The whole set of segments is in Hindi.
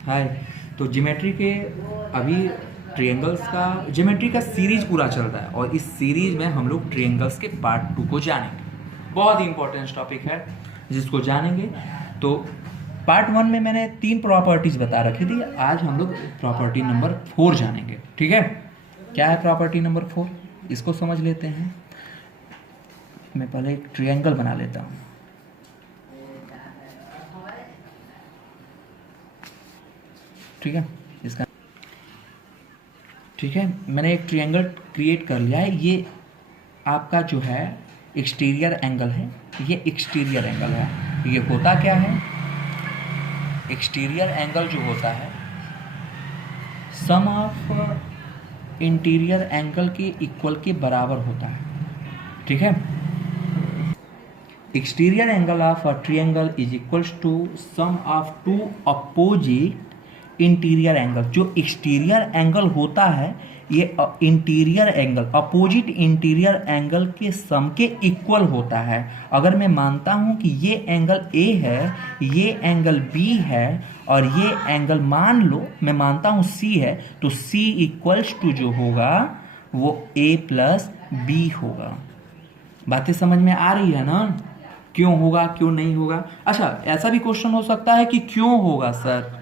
हाय। तो ज्योमेट्री के अभी ट्रायंगल्स का ज्योमेट्री का सीरीज पूरा चल रहा है और इस सीरीज में हम लोग ट्रायंगल्स के पार्ट 2 को जानेंगे। बहुत ही इंपॉर्टेंट टॉपिक है जिसको जानेंगे। तो पार्ट 1 में मैंने 3 प्रॉपर्टीज बता रखी थी, आज हम लोग प्रॉपर्टी नंबर 4 जानेंगे। ठीक है, क्या है प्रॉपर्टी नंबर 4 इसको समझ लेते हैं। मैं पहले एक ट्रायंगल बना लेता हूँ। ठीक है, इसका ठीक है, मैंने एक ट्रायंगल क्रिएट कर लिया है। ये आपका जो है एक्सटीरियर एंगल है, ये एक्सटीरियर एंगल है। ये होता क्या है, एक्सटीरियर एंगल जो होता है सम ऑफ इंटीरियर एंगल के इक्वल के बराबर होता है। ठीक है, exterior angle of a triangle is equals to sum of two opposite interior angle. जो एक्सटीरियर एंगल होता है ये interior angle opposite interior angle के सम के इक्वल होता है। अगर मैं मानता हूं कि ये एंगल ए है, ये एंगल बी है और ये एंगल मान लो मैं मानता हूं सी है, तो सी इक्वल्स टू जो होगा वो ए प्लस बी होगा। बातें समझ में आ रही है ना, क्यों होगा क्यों नहीं होगा। अच्छा, ऐसा भी क्वेश्चन हो सकता है कि क्यों होगा सर,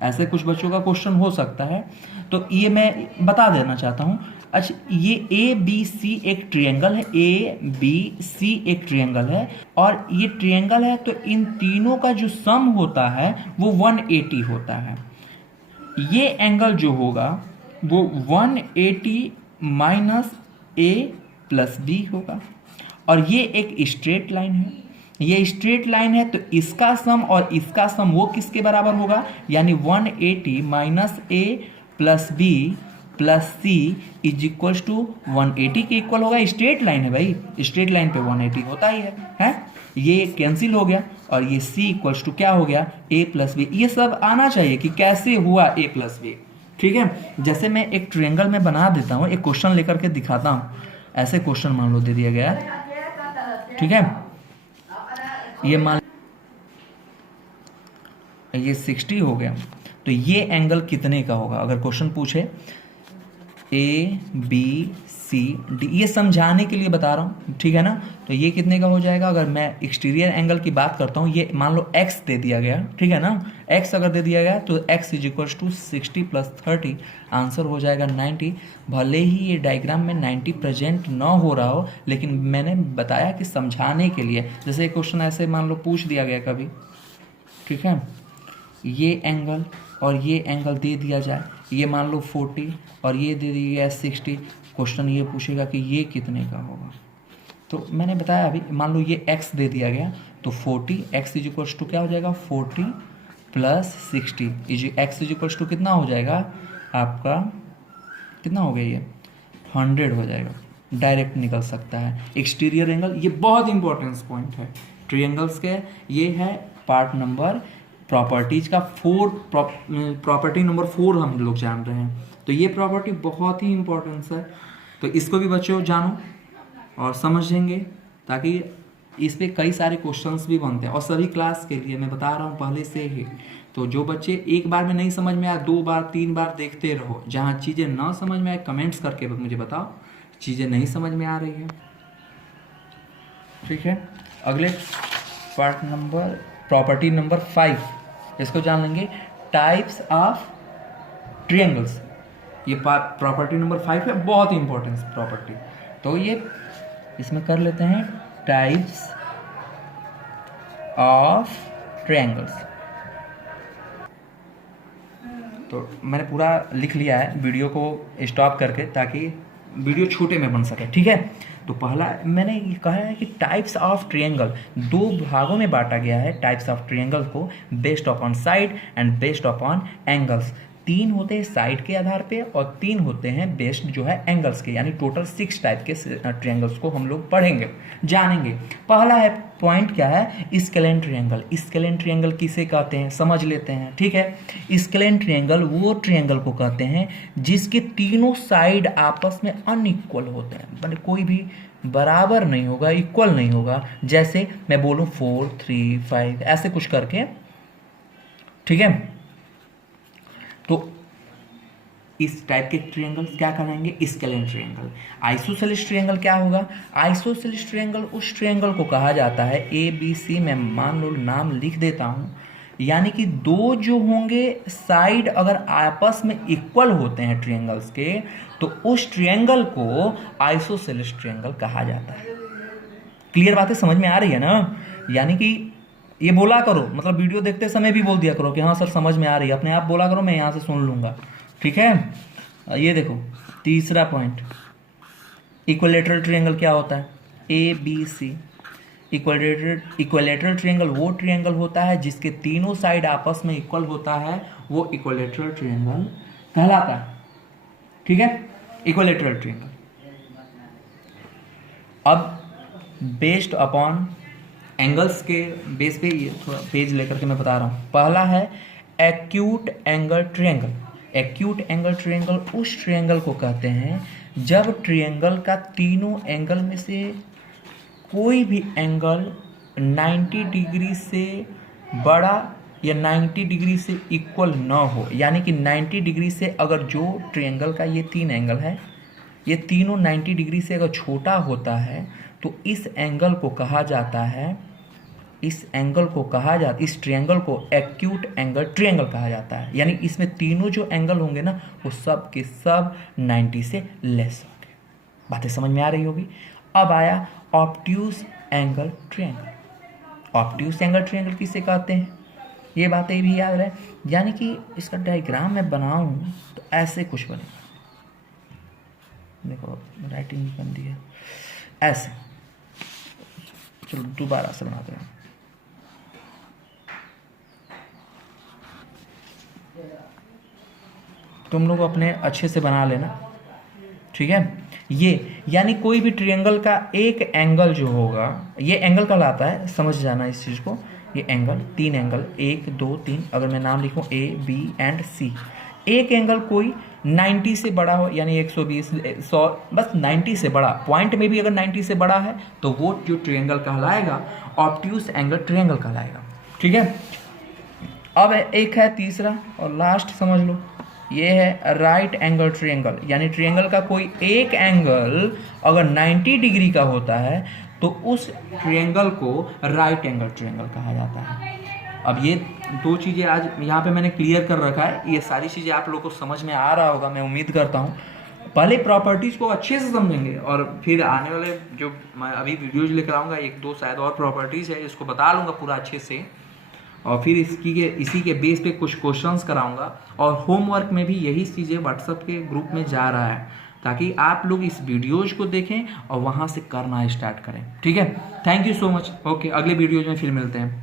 ऐसे कुछ बच्चों का क्वेश्चन हो सकता है, तो ये मैं बता देना चाहता हूँ। अच्छा, ये ए बी सी एक ट्रायंगल है, ए बी सी एक ट्रायंगल है और ये ट्रायंगल है, तो इन तीनों का जो सम होता है वो 180 होता है। ये एंगल जो होगा वो 180 माइनस ए प्लस बी होगा और ये एक स्ट्रेट लाइन है। ये स्ट्रेट लाइन है तो इसका सम और इसका सम वो किसके बराबर होगा, यानी 180 minus A plus B plus C is equals to 180 के इक्वल होगा। स्ट्रेट लाइन है भाई, स्ट्रेट लाइन पे 180 होता ही है? ये कैंसिल हो गया और ये सी इक्वल्स टू क्या हो गया, ए प्लस बी। ये सब आना चाहिए कि कैसे हुआ ए प्लस बी। ठीक है, जैसे मैं एक ट्रायंगल में बना देता हूँ, एक क्वेश्चन लेकर के दिखाता हूँ। ऐसे क्वेश्चन मान लो दे दिया गया, ठीक है, ये मान ये 60 हो गया, तो ये एंगल कितने का होगा अगर क्वेश्चन पूछे। ए बी सी डी, ये समझाने के लिए बता रहा हूँ, ठीक है ना। तो ये कितने का हो जाएगा, अगर मैं एक्सटीरियर एंगल की बात करता हूँ, ये मान लो x दे दिया गया, ठीक है ना। x अगर दे दिया गया तो x is equals to 60 plus 30, answer हो जाएगा 90। भले ही ये डायग्राम में 90 प्रेजेंट ना हो रहा हो, लेकिन मैंने बताया कि समझाने के लिए। जैसे क्वेश्चन ऐसे मान लो पूछ दिया गया कभी, ठीक है, ये एंगल और ये एंगल दे दिया जाए, ये मान लो 40 और ये दे दिया गया 60। क्वेश्चन ये पूछेगा कि ये कितने का होगा, तो मैंने बताया अभी, मान लो ये x दे दिया गया तो 40, x इज इक्वल्स टू क्या हो जाएगा 40 plus 60 x is equals to कितना हो जाएगा आपका, कितना हो गया ये 100 हो जाएगा। डायरेक्ट निकल सकता है एक्सटीरियर एंगल। ये बहुत इंपॉर्टेंट पॉइंट है ट्रायंगल्स के। ये है पार्ट नंबर प्रॉपर्टीज का 4, प्रॉपर्टी नंबर 4 हम लोग जान रहे हैं। तो ये प्रॉपर्टी बहुत ही इंपॉर्टेंस है, तो इसको भी बच्चों जानो और समझेंगे, ताकि इस पे कई सारे क्वेश्चंस भी बनते हैं और सभी क्लास के लिए मैं बता रहा हूँ पहले से ही। तो जो बच्चे एक बार में नहीं समझ में आया 2 बार 3 बार देखते रहो। जहाँ चीज़ें ना समझ में आए कमेंट्स करके मुझे बताओ चीज़ें नहीं समझ में आ रही है, ठीक है। अगले पार्ट नंबर प्रॉपर्टी नंबर 5, इसको जान लेंगे, टाइप्स ऑफ ट्रायंगल्स। ये प्रॉपर्टी नंबर 5 है, बहुत ही इंपॉर्टेंट प्रॉपर्टी। तो ये इसमें कर लेते हैं टाइप्स ऑफ ट्रायंगल्स। तो मैंने पूरा लिख लिया है, वीडियो को स्टॉप करके, ताकि वीडियो छोटे में बन सके, ठीक है। तो पहला मैंने ये कहा है कि टाइप्स ऑफ ट्रायंगल 2 भागों में बांटा गया है टाइप्स ऑफ ट्रायंगल को, based upon side and based upon angles. 3 होते हैं साइड के आधार पे और 3 होते हैं बेस्ड जो है एंगल्स के, यानी टोटल 6 टाइप के ट्रायंगल्स को हम लोग पढ़ेंगे, जानेंगे। पहला है पॉइंट क्या है, स्केलेन ट्रायंगल। स्केलेन ट्रायंगल किसे कहते हैं समझ लेते हैं, ठीक है। स्केलेन ट्रायंगल वो ट्रायंगल को कहते हैं जिसके तीनों साइड आपस में अनइक्वल होते हैं, मतलब कोई भी बराबर नहीं होगा, इक्वल नहीं होगा। जैसे मैं बोलूँ 4 3 5 ऐसे कुछ करके, ठीक है। तो इस टाइप के ट्रायंगल क्या कहलाएंगे? Scalene triangle. आइसोसेलेस ट्रायंगल क्या होगा? आइसोसेलेस ट्रायंगल उस ट्रायंगल को कहा जाता है, ए बी सी मैं मान लो नाम लिख देता हूँ, यानी कि दो जो होंगे साइड अगर आपस में इक्वल होते हैं ट्रायंगल्स के, तो उस ट्रायंगल को आइसोसेलेस ट्रायंगल कहा जाता है। क्लियर बातें समझ में आ रही है ना? यानी कि ये बोला करो, मतलब वीडियो देखते समय भी बोल दिया करो कि हाँ सर समझ में आ रही है, अपने आप बोला करो, मैं यहाँ से सुन लूँगा, ठीक है। ये देखो तीसरा पॉइंट, इक्विलैटरल ट्रायंगल क्या होता है? A B C. Equilateral triangle वो ट्रायंगल होता है जिसके तीनों साइड आपस में इक्वल होता है, वो इक्विलैटरल ट्रायंगल कहलाता है, ठीक है, इक्विलैटरल ट्रायंगल। अब बेस्ड अपॉन एंगल्स के बेस पे ये थोड़ा पेज लेकर के मैं बता रहा हूँ। पहला है acute angle triangle. Acute angle triangle उस ट्रायंगल को कहते हैं जब ट्रायंगल का तीनों एंगल में से कोई भी एंगल 90 डिग्री से बड़ा या 90 डिग्री से इक्वल ना हो, यानी कि 90 डिग्री से अगर जो ट्रायंगल का ये तीन एंगल है, ये तीनों 90 डिग्री से अगर छोटा होता है तो इस एंगल को कहा जाता है, इस ट्रायंगल को एक्यूट एंगल ट्रायंगल कहा जाता है। यानी इसमें तीनों जो एंगल होंगे ना वो सब के सब 90 से लेस होंगे। बातें समझ में आ रही होगी। अब आया obtuse angle triangle. Obtuse angle triangle किसे कहते हैं, ये बातें भी याद रहे। यानी कि इसका डायग्राम मैं बनाऊं तो ऐसे कुछ बनेगा, देखो राइटिंग गंदी है, ऐसे। चलो दोबारा से बनाते हैं। तुम लोग अपने अच्छे से बना लेना, ठीक है। ये यानी कोई भी ट्रायंगल का एक एंगल जो होगा, ये एंगल कहलाता है, समझ जाना इस चीज़ को। ये एंगल, तीन एंगल, 1 2 3, अगर मैं नाम लिखूं ए बी एंड सी, एक एंगल कोई 90 से बड़ा हो, यानी 120 100, बस 90 से बड़ा, पॉइंट में भी अगर 90 से बड़ा है तो वो जो ट्रायंगल कहलाएगा ऑब्ट्यूज एंगल ट्रायंगल कहलाएगा, ठीक है। अब एक है तीसरा और लास्ट, समझ लो, ये है राइट एंगल ट्रायंगल। यानी ट्रायंगल का कोई एक एंगल अगर 90 डिग्री का होता है तो उस ट्रायंगल को राइट एंगल ट्रायंगल कहा जाता है। अब ये दो चीज़ें आज यहाँ पे मैंने क्लियर कर रखा है, ये सारी चीज़ें आप लोगों को समझ में आ रहा होगा, मैं उम्मीद करता हूँ। पहले प्रॉपर्टीज़ को अच्छे से समझेंगे और फिर आने वाले जो मैं अभी वीडियोज लेकर आऊँगा, एक दो शायद और प्रॉपर्टीज़ है, इसको बता लूँगा पूरा अच्छे से, और फिर इसी के बेस पे कुछ क्वेश्चंस कराऊंगा। और होमवर्क में भी यही चीज़ें व्हाट्सएप के ग्रुप में जा रहा है, ताकि आप लोग इस वीडियोज को देखें और वहाँ से करना स्टार्ट करें, ठीक है। Thank you so much. Okay, अगले वीडियोज में फिर मिलते हैं।